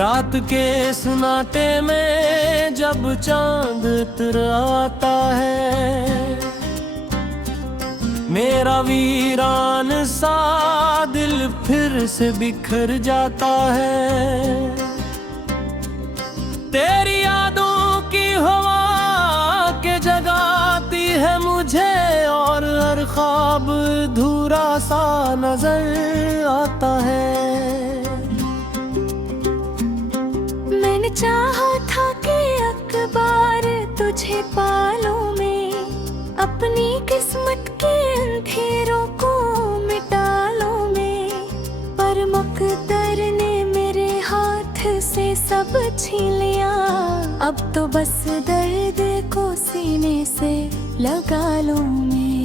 रात के सन्नाटे में जब चांद इतराता है, मेरा वीरान सा दिल फिर से बिखर जाता है। तेरी यादों की हवा के जगाती है मुझे, और हर ख्वाब अधूरा सा नजर आता है। मैंने चाहा था कि अखबार तुझे पालूं मैं, अपनी किस्मत के अंधेरों को मिटा लूं मैं, पर मुकद्दर ने मेरे हाथ से सब छीन लिया। अब तो बस दर्द को सीने से लगा लूं मैं।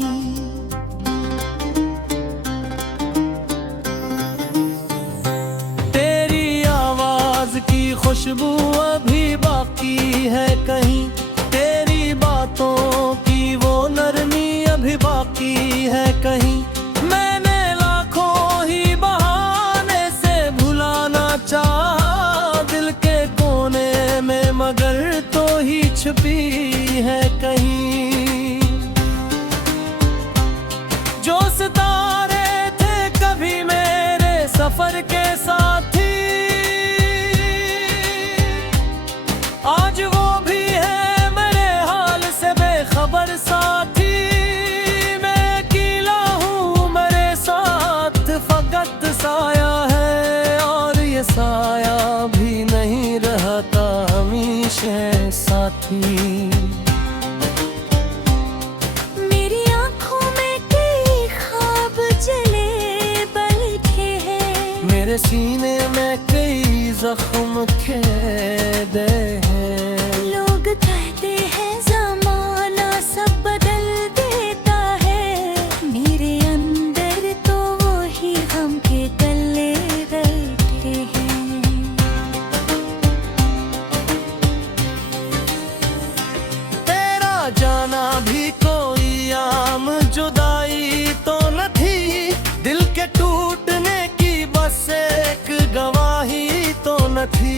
तेरी आवाज की खुशबू अभी बाकी है कहीं, तेरी बातों की वो नरमी अभी बाकी है कहीं। मैंने लाखों ही बहाने से भुलाना चाहा दिल के कोने में, मगर तो ही छुपी है कहीं। जो सितारे थे कभी मेरे सफर के साथी, आज वो भी है मेरे हाल से बेखबर साथी। मैं अकेला हूँ मेरे साथ फकत साया है, और ये साया भी नहीं रहता हमेशा साथी। मेरी आँखों में कई ख्वाब जले बैठे हैं, मेरे सीने में कई जख्म खेदे हैं। लोग कहते हैं ज़माना सब बदल देता है, मेरे अंदर तो वही गम के तले बैठे हैं। तेरा जाना भी कोई आम जुदाई तो न थी, दिल के टूटने की बस एक गवाही तो न थी।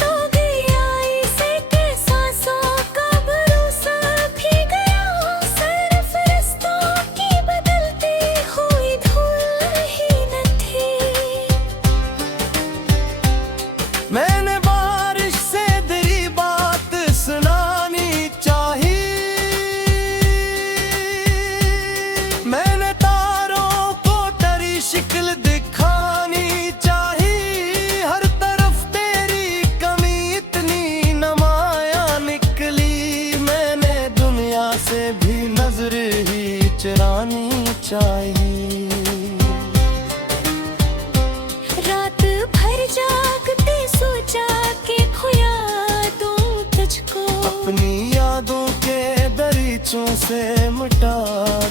तो गया इसे के सांसों का भरोसा भी गया, सरफरस्तों की बदलती हुई धूल ही न थी। मैंने बारिश से तेरी बात सुनानी चाही, मैंने तारों को तेरी शिक्ल दिखानी चाही। हर तरफ तेरी कमी इतनी नुमाया निकली, मैंने दुनिया से भी नजर ही चुरानी चाहिए। रात भर जागते सोचा कि खोया दूं तुझको, अपनी यादों के दरीचों से मिटा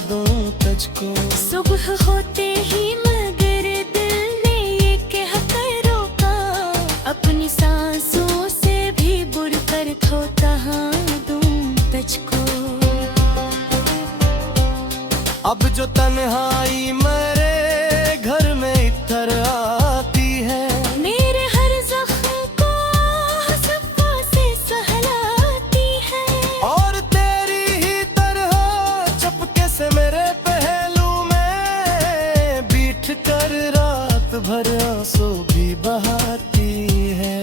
दूं तुझको। सुबह होते ही मगर दिल ने ये कह कर रोका, अपनी सांसों से भी बुर कर खोता हाँ दूं तुझको। अब जो तन्हाई मेरे घर में इतर आती है, मेरे हर जख्म को सफा से सहलाती है, और तेरी ही तरह चपके से मेरे पहलू में बीठ कर रात भर आंसू भी बहाती है।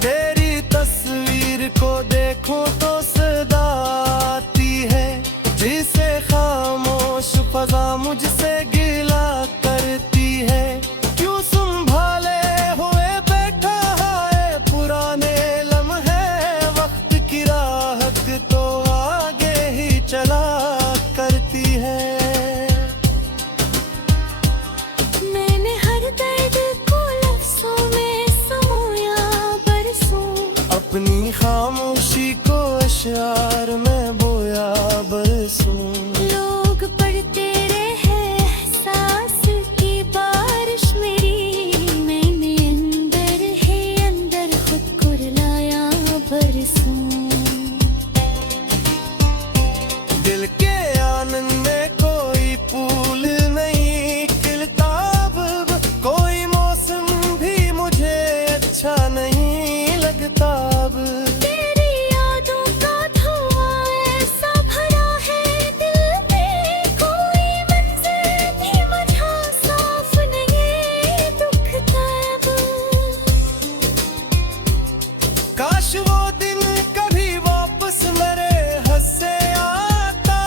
तेरी तस्वीर को देखूं तो सदा आती है, जिसे खामोश फजा मुझसे गिला करती है। क्यों संभाले हुए बैठा है पुराने लम्हे, वक्त की राहत तो आगे ही चला करती है। मैंने हर दर्द को लफ्जों में समोया बरसों, अपनी खामोशी को अशआर में बोया बरसों। लोग पढ़ते रहे एहसास की बारिश मेरी, मैंने अंदर ही अंदर खुद को रुलाया बरसों। दिल के आनंद में कोई पूल नहीं खिलता, अब कोई मौसम काश वो दिन कभी वापस मेरे हंसे आता,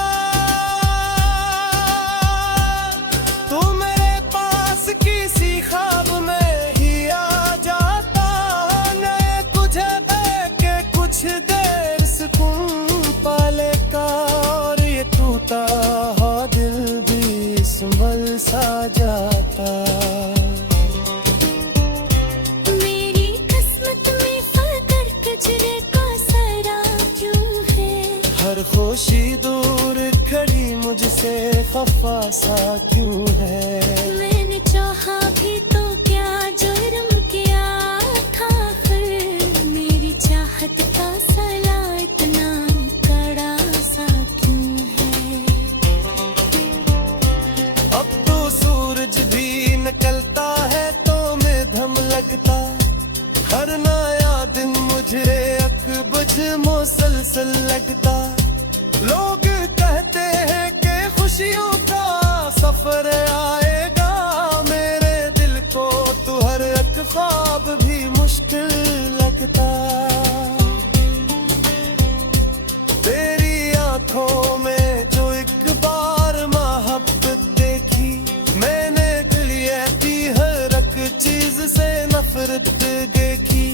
तू मेरे पास किसी ख्वाब में ही आ जाता। नए तुझे देख के कुछ देर सुकून पा लेता, और ये टूटा हुआ दिल भी संभल सा जाता। मेरी किस्मत में फकर कचरे का सारा क्यों है, हर खुशी दूर खड़ी मुझसे खफा सा क्यों है। मैंने चाहा भी तो क्या जुर्म किया था, फिर मेरी चाहत का सला इतना कड़ा सा क्यों है। अब तो सूरज भी निकलता है तो मैं धम लगता, हर नया दिन मुझे अकबज मुसलसल लगता। लोग कहते हैं कि खुशियों का सफर आएगा, मेरे दिल को तो हर एक ख्वाब भी मुश्किल लगता। तेरी आंखों में जो एक बार मोहब्बत देखी, मैंने लिए थी हर एक चीज से नफरत देखी।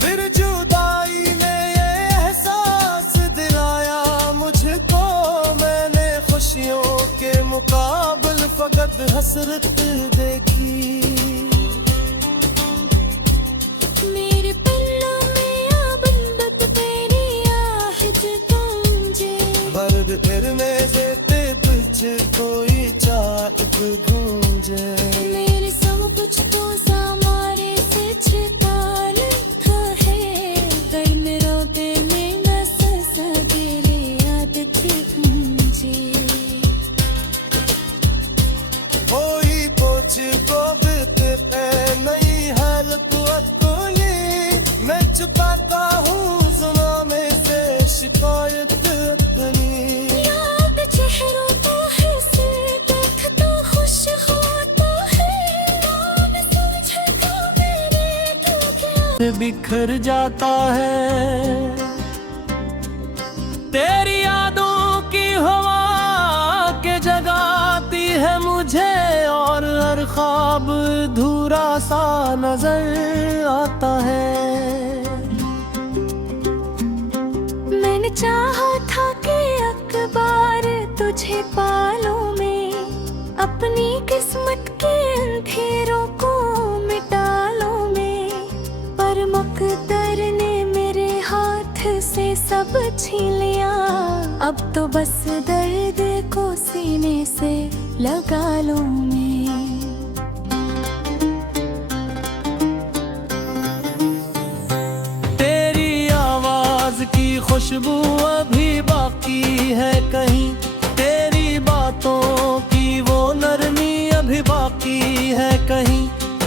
फिर जुदाई ने ये एहसास दिलाया मुझको, मैंने खुशियों के मुकाबल फकत हसरत देखी। मेरे पल्लों में आबंद तेरी आहट गूंजे, बर्द फिर में देते तुझ कोई चाहत गूंजे। मेरे सब कुछ तो सामारे से छिपा रखा है, दिल में रोते में नस सवेरे याद थी गूंजे। कोई पोछ को बिते नहीं हर कुत कोई, मैं छुपाता हूँ जुमा में से शिकायत अपनी। याद चेहरों को है सिर देखता खुश होता है, कौन समझेगा मेरे दिल के बिखर जाता है। तेरी यादों की हवा के जगाती है मुझे, और हर ख्वाब धूरा सा नजर आता है। मैंने चाहा था कि अखबार तुझे पालूं मैं, अपनी किस्मत के अंधेरों को मिटा लूं मैं, पर मुकद्दर ने मेरे हाथ से सब छीन लिया। अब तो बस दर्द को सीने से लगा लूं मैं। तेरी आवाज की खुशबू अभी बाकी है कहीं, तेरी बातों की वो नरमी अभी बाकी है कहीं।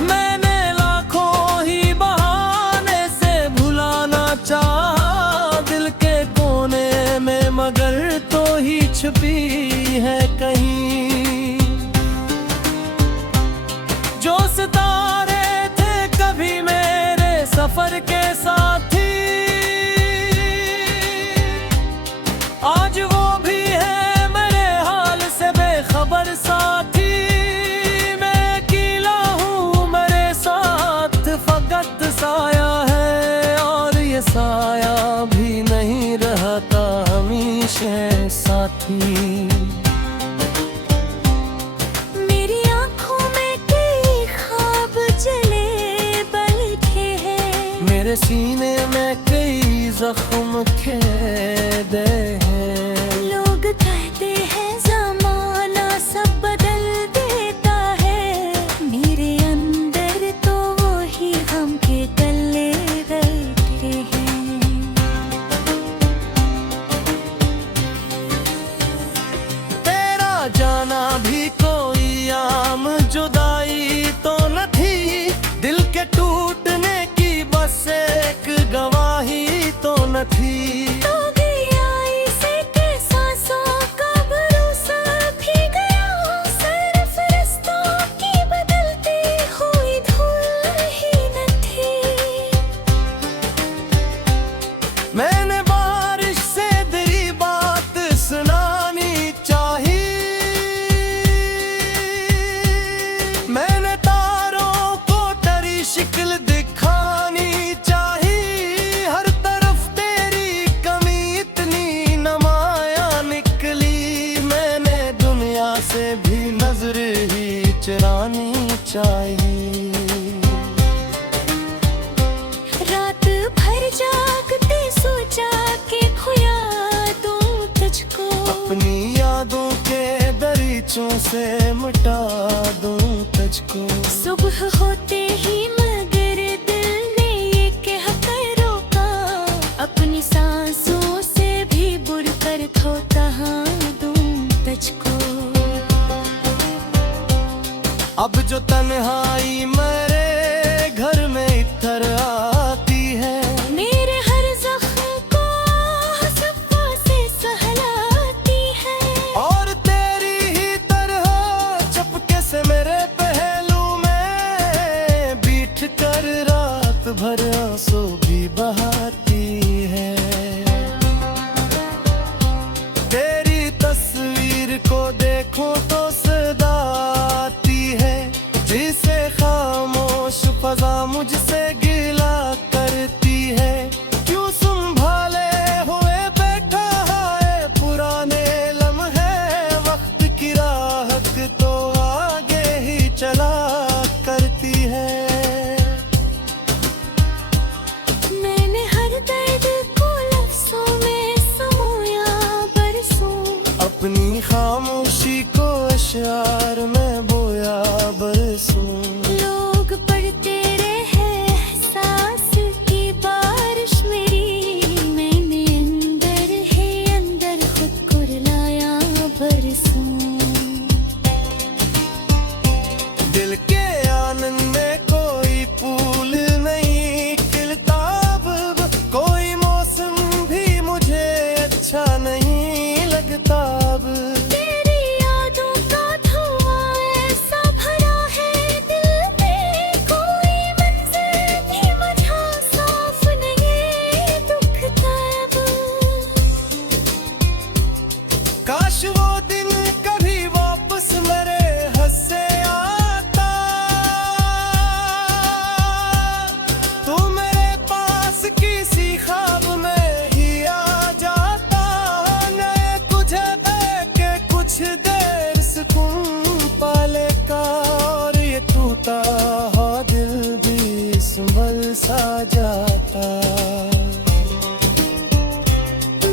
मैंने लाखों ही बहाने से भुलाना चाहा, दिल के कोने में मगर तो ही छुपी है कहीं। जो सितारे थे कभी मेरे सफर के साथी, आज वो भी है मेरे हाल से बेखबर साथी। मैं अकेला हूँ मेरे साथ फकत साया है, और ये साया भी नहीं रहता हमेशा साथी। मेरी आंखों में कई ख्वाब जले बैठे हैं, मेरे सीने में कई जख्म खेदे हैं। लोग कहते हैं जमाना सब बदल देता है, मेरे अंदर तो वही गम के तले बैठे हैं। तेरा जाना भी कोई आम जुदाई तो न थी, दिल के टूटने की बस एक गवाही तो न थी। तो गया इसे के सांसों का भरोसा भी गया, सरफरस्तों की बदलती हुई धूल ही न थी। मैंने बारिश से तेरी बात सुनानी चाहिए, मैंने तारों को तेरी शिक्ल दिखानी चाहिए। हर तरफ तेरी कमी इतनी नुमायां निकली, मैंने दुनिया से भी नजर ही चुरानी चाहिए। रात भर जागते सोचा कि खोया दूं तुझको, अपनी यादों के दरीचों से मिटा दूं तुझको। सुबह होते ही मगर दिल ने ये कह कर रोका, अपनी सांसों से भी बुड़कर खो कहाँ दूं तुझको। अब जो तन्हाई मेरे घर में इतर आती है, मेरे हर जख्म को सफा से सहलाती है। और तेरी ही तरह चपके से मेरे पहलू में बीठ कर रात भर आंसू भी बहाती है। तेरी तस्वीर को देखूं तो सदा आती है, जिसे खामोश फजा मुझसे गिला करती है। क्यों संभाले हुए बैठा है पुराने लम्हे, वक्त की राहत तो आगे ही चला करती है। मैंने हर दर्द को लफ्जों में समोया बरसों, अपनी खामोशी को अशआर में बोया बरसों। लोग पढ़ते रहे एहसास की बारिश मेरी, मैंने अंदर ही अंदर खुद को रुलाया बरसों। दिल के आनंद में कोई पुल नहीं खिलता, अब कोई मौसम भी मुझे अच्छा नहीं लगता। अब तेरी यादों का धुआं ऐसा भरा है दिल में, कोई मंज़र भी मुझे साफ नहीं दुखता अब। काश वो दिन कभी वापस मेरे हंस से आता, तू मेरे पास किसी ख्वाब में ही आ जाता। नए कुछ के कुछ देर सुकून पाले का, और ये टूटा हुआ दिल भी संभल सा जाता।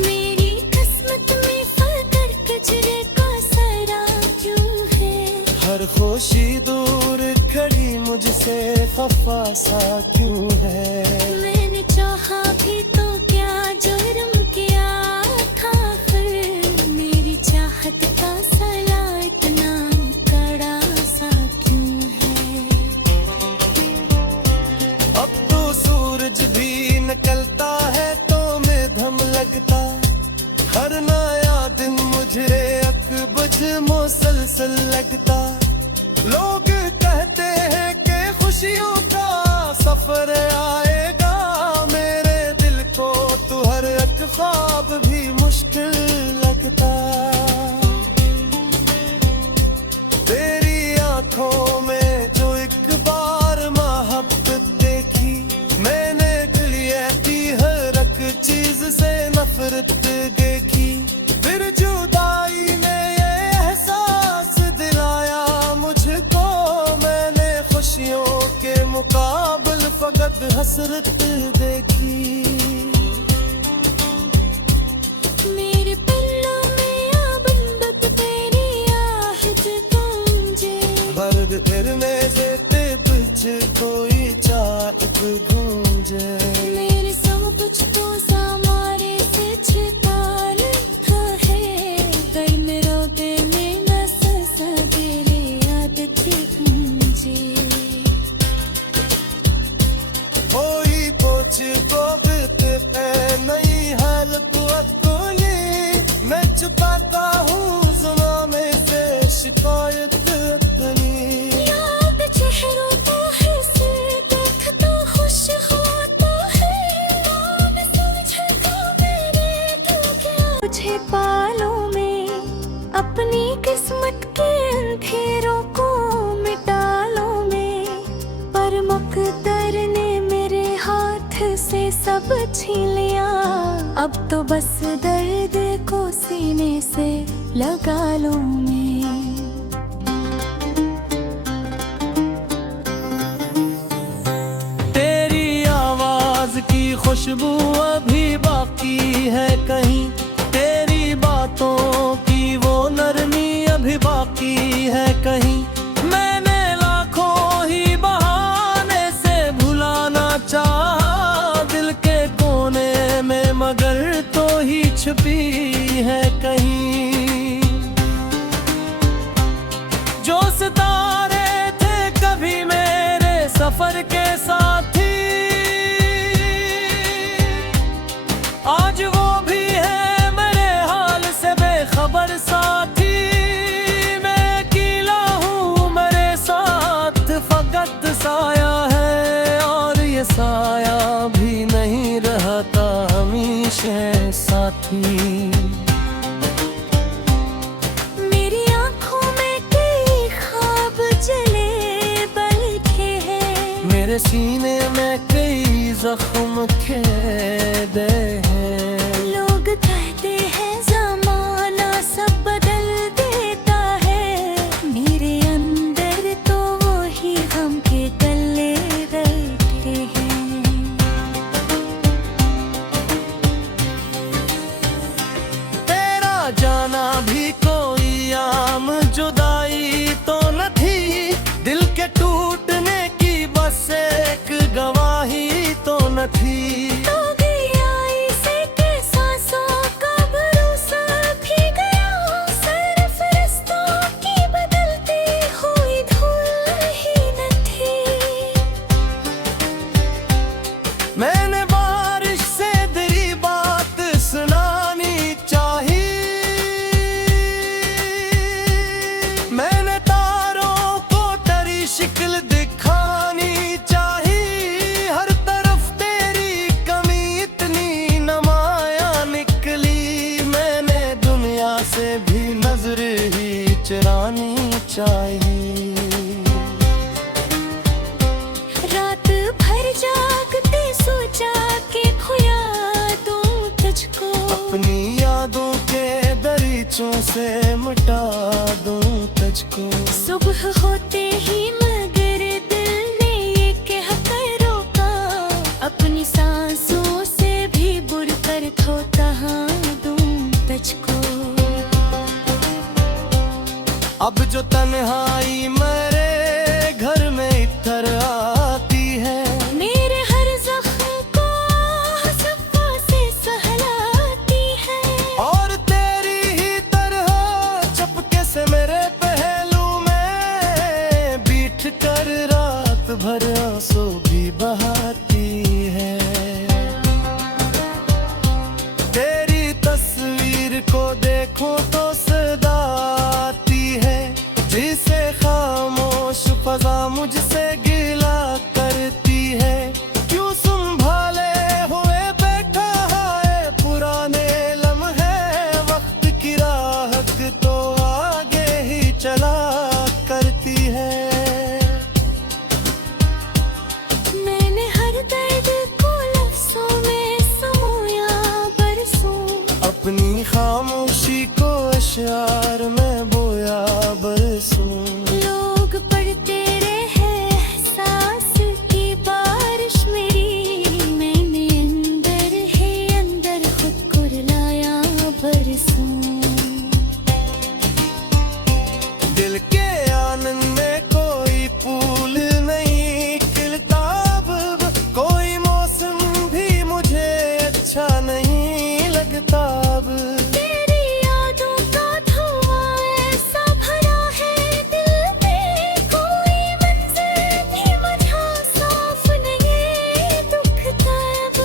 मेरी किस्मत में फकर कचरे का सारा क्यों है, हर खुशी दूर खड़ी मुझसे खफा सा क्यों है। मैंने चाहा भी तो क्या जुर्म किया था फिर, मेरी चाहत का सला इतना कड़ा सा क्यों है। अब तो सूरज भी निकलता है तो मैं धम लगता, हर नया दिन मुझे अकबज मुसलसल लगता। लोग कहते हैं कि खुशियों का सफर आएगा, मेरे दिल को तो हर एक ख्वाब भी मुश्किल लगता। तेरी आंखों में जो एक बार मोहब्बत देखी, मैंने लिए थी हर एक चीज से नफरत देखी। फिर जुदाई ने ये एहसास दिलाया मुझको, मैंने खुशियों के मुकाबले फकत हसरत देखी। मेरे पल्लों में अब तेरी आहट गूंजे, बर्द फिरने देते तुझ कोई चाट गूंजे। मेरे सब कुछ तो सामारे से छिपा रखा है, कई मेरे दिल में नस सवेरे याद थी गूंजे। कोई पोछ तुझे पालूं मैं, अपनी किस्मत के अंधेरों को मिटा लूं मैं। पर मुकद्दर ने मेरे हाथ से सब छीन लिया, अब तो बस दर्द को सीने से लगा लूं मैं। तेरी आवाज की खुशबू अभी बाकी है कहीं, तेरी बातों की वो नरमी अभी बाकी है कहीं। मैंने लाखों ही बहाने से भुलाना चाहा दिल के कोने में, मगर तो ही छुपी है कहीं। जो सितारे थे कभी मेरे सफर के साथी, आज वो भी है मेरे हाल से बेखबर साथी। मैं अकेला हूँ मेरे साथ फकत साया है, और ये साया भी नहीं रहता हमेशा साथी। मेरी आँखों में कई ख्वाब जले बैठे हैं, मेरे सीने में कई जख्म खेदे हैं। लोग कहते हैं ज़माना सब बदल देता है, मेरे अंदर तो वही गम के तले बैठे हैं। तेरा जाना भी कोई आम जुदाई तो न थी, दिल के टूटने की बस एक गवाही तो न थी। तो गया इसे के सांसों का भरोसा भी गया, सिर्फ रिश्तों की बदलती हुई धूल ही न थी। मैंने बारिश से तेरी बात सुनानी चाही, मैंने तारों को तेरी शिक्ल दिखानी चाही। हर तरफ तेरी कमी इतनी नुमाया निकली, मैंने दुनिया से भी नजर ही चुरानी चाहिए। रात भर जागते सोचा के खोया दूं तुझको, अपनी यादों के दरीचों से मिटा दूं तुझको। सुबह होते ही मगर दिल ने ये कह कर रोका, अपनी सांसों से भी बुर कर खोता दूं तुझको। अब जो तन्हाई मेरे घर में इतर आती है, मेरे हर जख्म को सफा से सहलाती है, और तेरी ही तरह चपके से मेरे पहलू में बीठ कर रात भर आंसू भी बहाती है। तेरी तस्वीर को देखो तो सदा आती है, जिसे खामोश फजा मुझसे गिला करती है। क्यों संभाले हुए बैठा है पुराने लम्हे, वक्त की राहत तो आगे ही चला करती है। मैंने हर दर्द को लफ्जों में समोया बरसों, अपनी खामोशी को अशआर में बोया बरसों। लोग पढ़ते रहे एहसास की बारिश मेरी, मैंने अंदर ही अंदर खुद को रुलाया बरसों। दिल के आनंद में कोई पुल नहीं खिलता, अब कोई मौसम भी मुझे अच्छा नहीं लगता। अब तेरी यादों का धुआं ऐसा भरा है दिल में, कोई मंज़र भी मुझे साफ नहीं दिखता अब।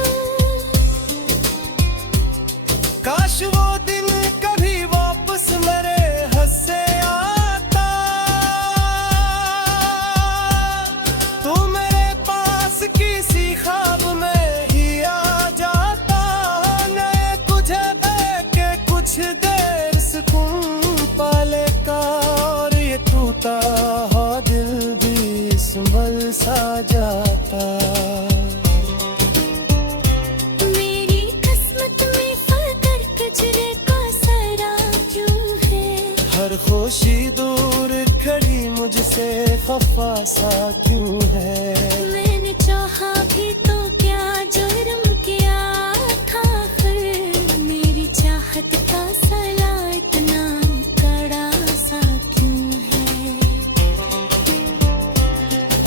काश वो दिन का खफा सा क्यों है। मैंने चाहा भी तो क्या जुर्म किया था, फिर मेरी चाहत का सला इतना कड़ा सा क्यों है।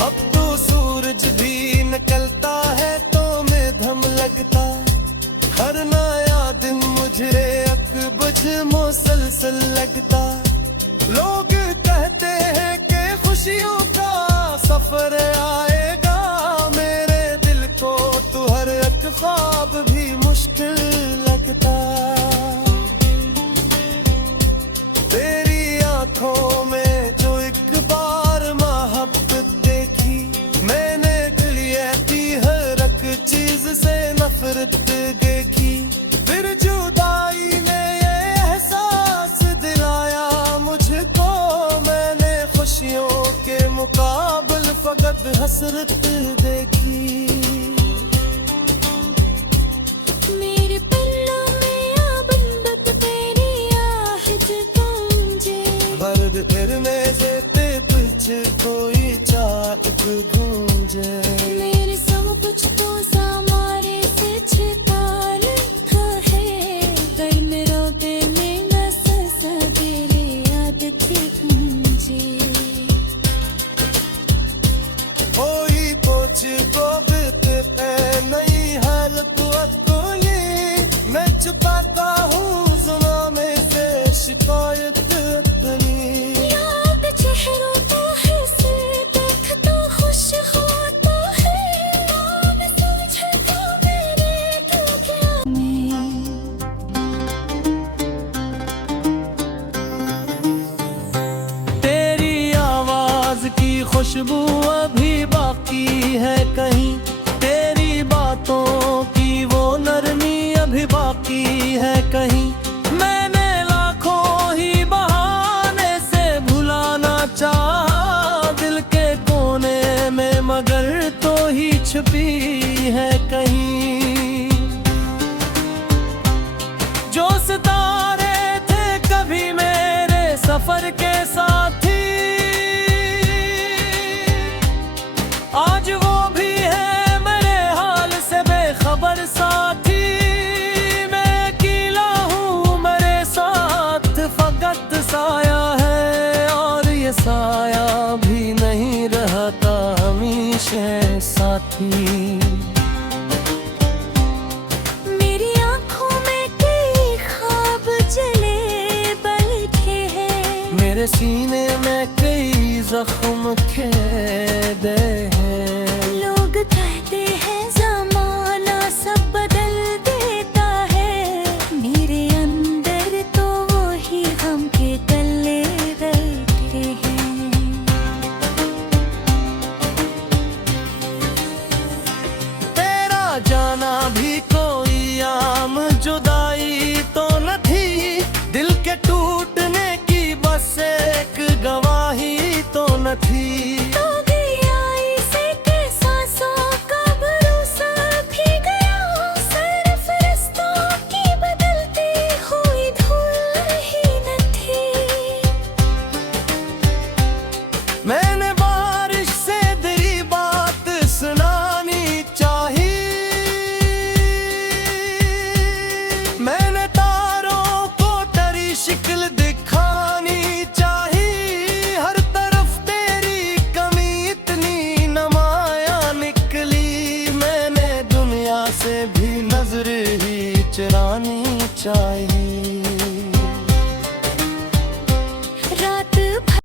अब तो सूरज भी निकलता है तो मैं धम लगता, हर नया दिन मुझे अकबुझ मुसलसल लगता। लोग कहते हैं कि खुशियों का सफर आएगा, मेरे दिल को तो हर एक ख्वाब भी मुश्किल लगता। तेरी आंखों में जो एक बार मोहब्बत देखी, मैंने लिए थी हर एक चीज से नफरत देखी। फिर जुदाई ने ये एहसास दिलाया मुझको, मैंने खुशियों के मुकाबले फकत हसरत देखी। मेरे पल्लों में आबंद तेरी आहट गूंजे, बर्द फिर में देते तुझ कोई चाहत गूंजे। मेरे सब कुछ तो सामारे से छिपा रखा है, दिल में रोते में नस सवेरे याद थी मुझे। कोई पोछ को बिते नई हालत अपनी, मैं छुपाता हूँ ज़ुबान से शिकायत अपनी। याद चेहरों को है सिर देखता खुश होता है, नाम समझता मेरे दिल क्या मैं। तेरी आवाज की खुशबू अभी बाकी है कहीं, तेरी बातों की वो नरमी अभी बाकी है कहीं। मैंने लाखों ही बहाने से भुलाना चाहा, दिल के कोने में मगर तो ही छुपी है कहीं। जो सितारे थे कभी मेरे सफर के साथी, आज वो भी है मेरे हाल से बेखबर साथी। मैं अकेला हूँ मेरे साथ फकत साया है, और ये साया भी नहीं रहता हमेशा साथी। मेरी आँखों में कई ख्वाब जले बैठे हैं, मेरे सीने में कई जख्म खेदे हैं। लोग कहते हैं ज़माना सब बदल देता है, मेरे अंदर तो वही गम के तले बैठे हैं। तेरा जाना भी कोई आम जुदाई तो न थी, दिल के टूटने की बस एक गवाही तो न थी। तो गया इसे के सांसों का भरोसा भी गया, सिर्फ रिश्तों की बदलती हुई धूल ही न थी। मैंने बारिश से तेरी बात सुनानी चाही, मैंने तारों को तेरी शिक्ल दिखानी चाही। हर तरफ तेरी कमी इतनी नुमाया निकली, मैंने दुनिया से भी नजर ही चुरानी चाहिए।